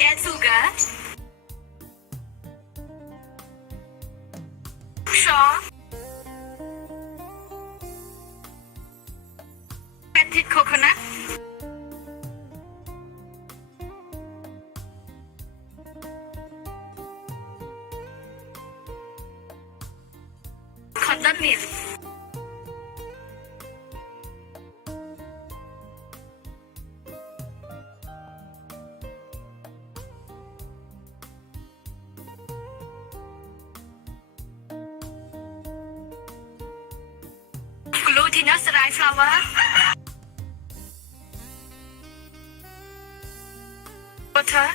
add sugar? Sure. Melted coconut? Cotton milk. Glutinous rice flour. Water.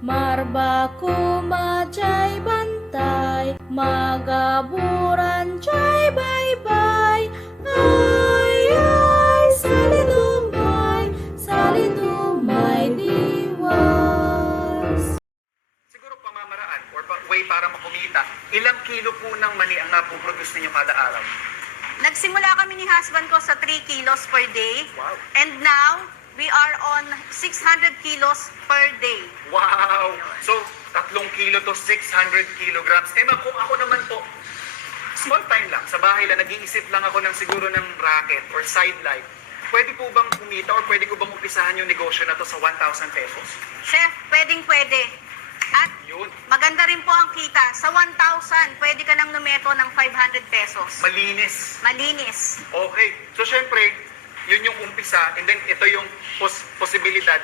Marbaku macay bantay, magaburan chay bye-bye. Ay, salidumay, diwas. Siguro pamamaraan or way para makumita. Ilang kilo po ng mani ang napoproduce ninyo kada araw? Nagsimula kami ni husband ko sa 3 kilos per day. Wow. And now, we are on 600 kilos per day. Wow! So, 3 kilo to 600 kilograms. Ma'am, kung ako naman po, small time lang, sa bahay lang, nag-iisip lang ako ng siguro ng racket or sideline. Pwede po bang kumita or pwede ko bang umpisahan yung negosyo na to sa 1,000 pesos? Chef, pwedeng-pwede. At Yun. maganda rin po ang kita. Sa 1,000, pwede ka nang numeto ng 500 pesos. Malinis. Malinis. Okay. So, syempre, yun yung umpisa. And then, ito yung posibilidad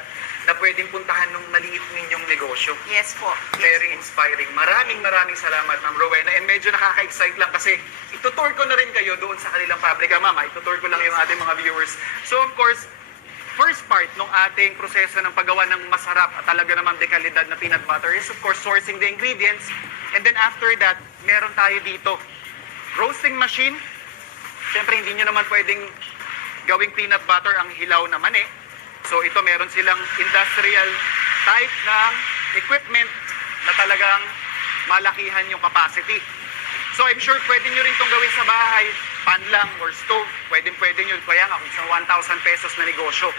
na pwedeng puntahan ng maliit ninyong negosyo. Yes po. Very inspiring. Maraming salamat, Ma'am Rowena. And medyo nakaka-excite lang kasi itutour ko na rin kayo doon sa kanilang pabrika, Ma'am. Itutour ko lang yung ating mga viewers. So, of course, first part ng ating proseso ng paggawa ng masarap at talaga namang dekalidad na peanut butter is, of course, sourcing the ingredients. And then after that, meron tayo dito. Roasting machine. Siyempre, hindi nyo naman pwedeng gawing peanut butter ang hilaw na mani. So ito meron silang industrial type ng equipment na talagang malakihan yung capacity. So I'm sure pwede nyo rin itong gawin sa bahay, pan lang or stove. Pwede nyo. Kaya nga kung sa 1,000 pesos na negosyo.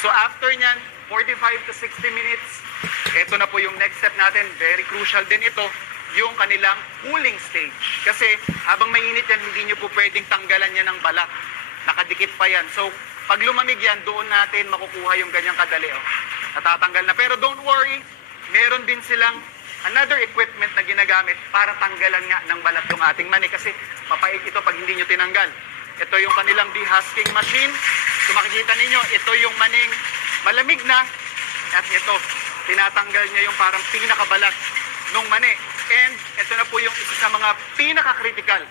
So after nyan, 45 to 60 minutes, ito na po yung next step natin. Very crucial din ito, yung kanilang cooling stage. Kasi habang mainit yan, hindi nyo po pwedeng tanggalan yan ng balat. Nakadikit pa yan. So pag lumamig yan, doon natin makukuha yung ganyang kadali. Oh. Natatanggal na. Pero don't worry, meron din silang another equipment na ginagamit para tanggalan nga ng balat yung ating mani. Kasi mapait ito pag hindi nyo tinanggal. Ito yung kanilang dehusking machine. Kung makikita ninyo, ito yung maning malamig na. At ito, tinatanggal niya yung parang pinakabalat ng mani. And ito na po yung isa sa mga pinaka-critical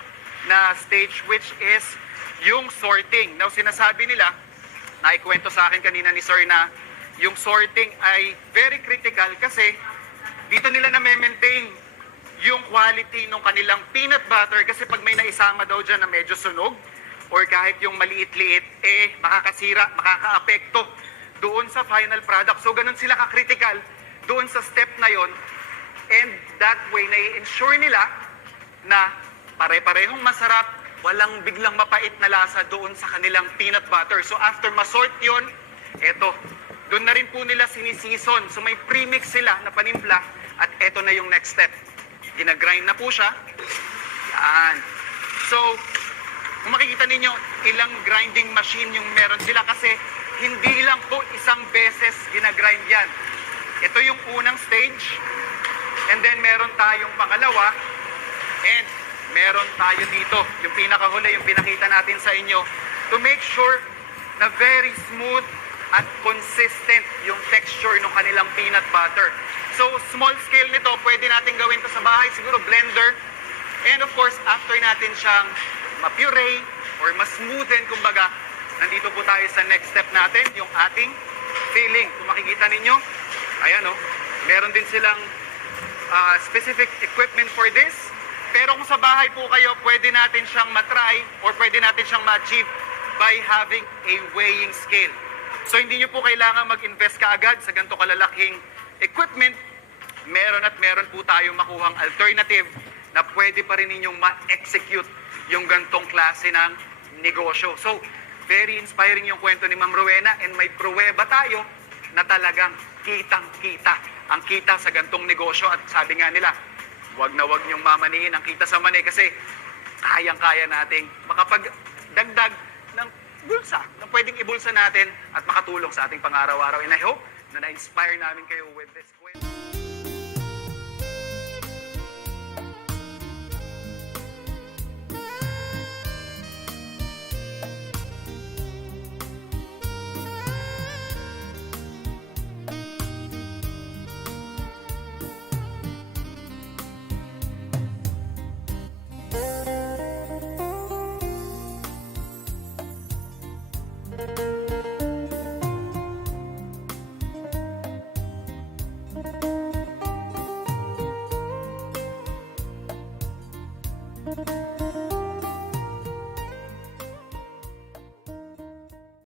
na stage, which is yung sorting. Now, sinasabi nila, naikwento sa akin kanina ni Sir na yung sorting ay very critical kasi dito nila na-maintain yung quality ng kanilang peanut butter kasi pag may naisama daw dyan na medyo sunog or kahit yung maliit-liit, makakasira, makakaapekto doon sa final product. So, ganun sila ka-critical doon sa step na yon. And that way, nai-ensure nila na pare-parehong masarap, walang biglang mapait na lasa doon sa kanilang peanut butter. So after masort yun, eto, doon na rin po nila sinisison. So may premix sila na panimpla at eto na yung next step. Ginagrind na po siya. Yan. So, kung makikita ninyo, ilang grinding machine yung meron sila kasi hindi lang po isang beses ginagrind yan. Ito yung unang stage and then meron tayong pangalawa and meron tayo dito, yung pinakahuli, yung pinakita natin sa inyo, to make sure na very smooth at consistent yung texture ng kanilang peanut butter. So, small scale nito, pwede natin gawin to sa bahay, siguro blender. And of course, after natin siyang ma-puree or ma-smoothen, kumbaga, nandito po tayo sa next step natin, yung ating filling. Kung makikita ninyo, ayan o, meron din silang specific equipment for this. Pero kung sa bahay po kayo, pwede natin siyang matry or pwede natin siyang ma-achieve by having a weighing scale. So hindi nyo po kailangan mag-invest kaagad sa ganito kalalaking equipment. Meron at meron po tayong makuhang alternative na pwede pa rin ninyong ma-execute yung gantong klase ng negosyo. So, very inspiring yung kwento ni Ma'am Rowena and may pruweba tayo na talagang kitang-kita ang kita sa gantong negosyo. At sabi nga nila, wag na wag niyong mamanihin ang kita sa mani kasi kayang-kaya nating makapagdagdag ng bulsa na pwedeng ibulsa natin at makatulong sa ating pang-araw-araw. And I hope na na-inspire namin kayo with this kwento. Bye.